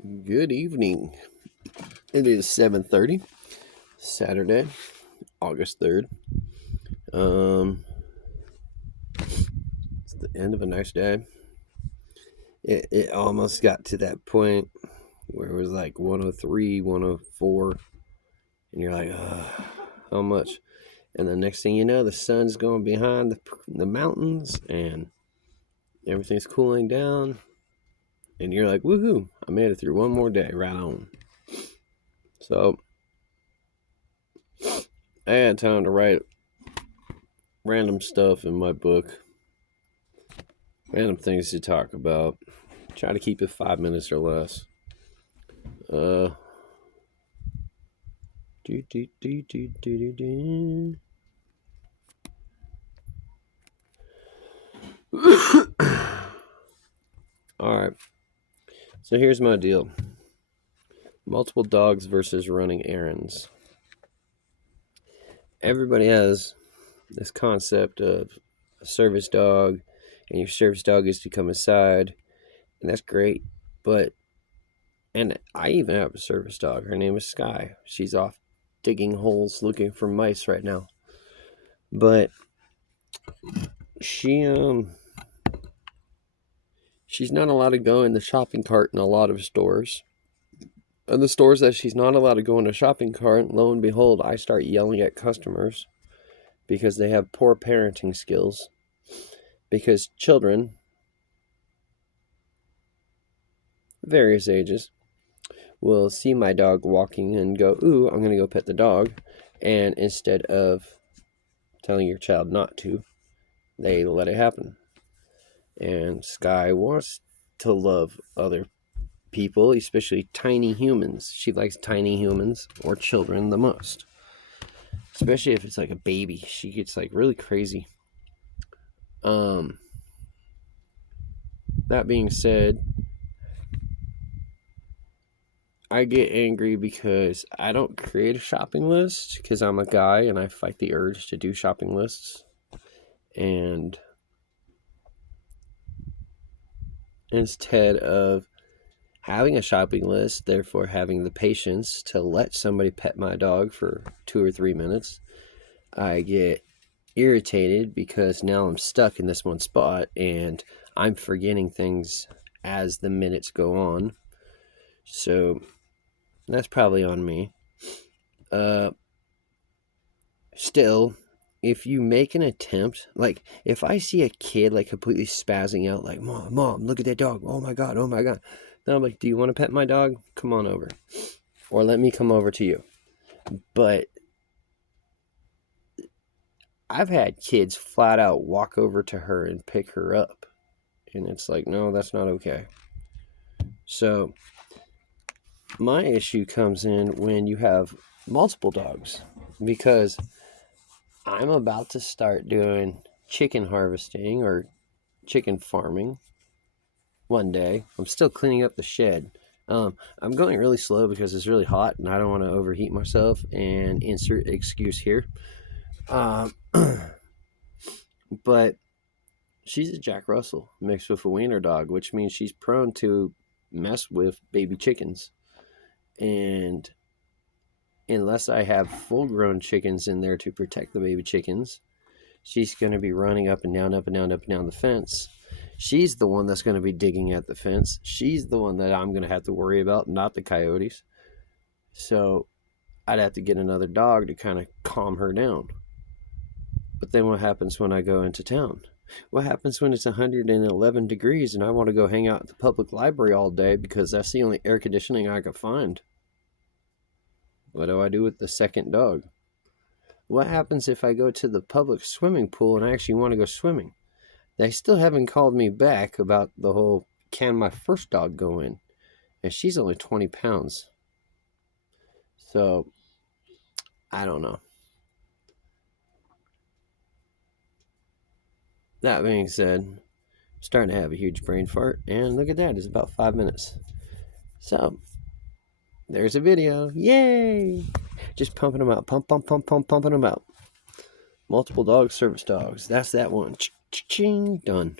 Good evening. It is 7:30, Saturday, August 3rd. It's the end of a nice day. It almost got to that point where it was like 103, 104, and you're like, how much? And the next thing you know, the sun's going behind the mountains, and everything's cooling down, and you're like, woohoo, I made it through one more day, right on. So, I had time to write random stuff in my book. Random things to talk about. Try to keep it 5 minutes or less. Alright. So here's my deal. Multiple dogs versus running errands. Everybody has this concept of a service dog, and your service dog is to come inside, and that's great. And I even have a service dog. Her name is Sky. She's off digging holes looking for mice right now. But she's not allowed to go in the shopping cart in a lot of stores. And the stores that she's not allowed to go in a shopping cart, lo and behold, I start yelling at customers because they have poor parenting skills. Because children, various ages, will see my dog walking and go, ooh, I'm going to go pet the dog. And instead of telling your child not to, they let it happen. And Sky wants to love other people, especially tiny humans. She likes tiny humans or children the most. Especially if it's like a baby. She gets like really crazy. That being said, I get angry because I don't create a shopping list because I'm a guy and I fight the urge to do shopping lists. And instead of having a shopping list, therefore having the patience to let somebody pet my dog for 2 or 3 minutes, I get irritated because now I'm stuck in this one spot and I'm forgetting things as the minutes go on. So that's probably on me. Still, if you make an attempt, like if I see a kid like completely spazzing out, like, mom, look at that dog, oh my god, then I'm like, do you want to pet my dog? Come on over, or let me come over to you. But I've had kids flat out walk over to her and pick her up, and it's like, no, that's not okay. So my issue comes in when you have multiple dogs, because I'm about to start doing chicken harvesting or chicken farming one day. I'm still cleaning up the shed. I'm going really slow because it's really hot and I don't want to overheat myself, and insert excuse here. But she's a Jack Russell mixed with a wiener dog, which means she's prone to mess with baby chickens. And unless I have full-grown chickens in there to protect the baby chickens, she's going to be running up and down the fence. She's the one that's going to be digging at the fence. She's the one that I'm going to have to worry about, not the coyotes. So I'd have to get another dog to kind of calm her down. But then what happens when I go into town? What happens when it's 111 degrees and I want to go hang out at the public library all day because that's the only air conditioning I could find? What do I do with the second dog? What happens if I go to the public swimming pool and I actually want to go swimming? They still haven't called me back about the whole, can my first dog go in? And she's only 20 pounds. So, I don't know. That being said, I'm starting to have a huge brain fart. And look at that, it's about 5 minutes. So, there's a video. Yay! Just pumping them out. Pumping them out. Multiple dogs, service dogs. That's that one. Ching, done.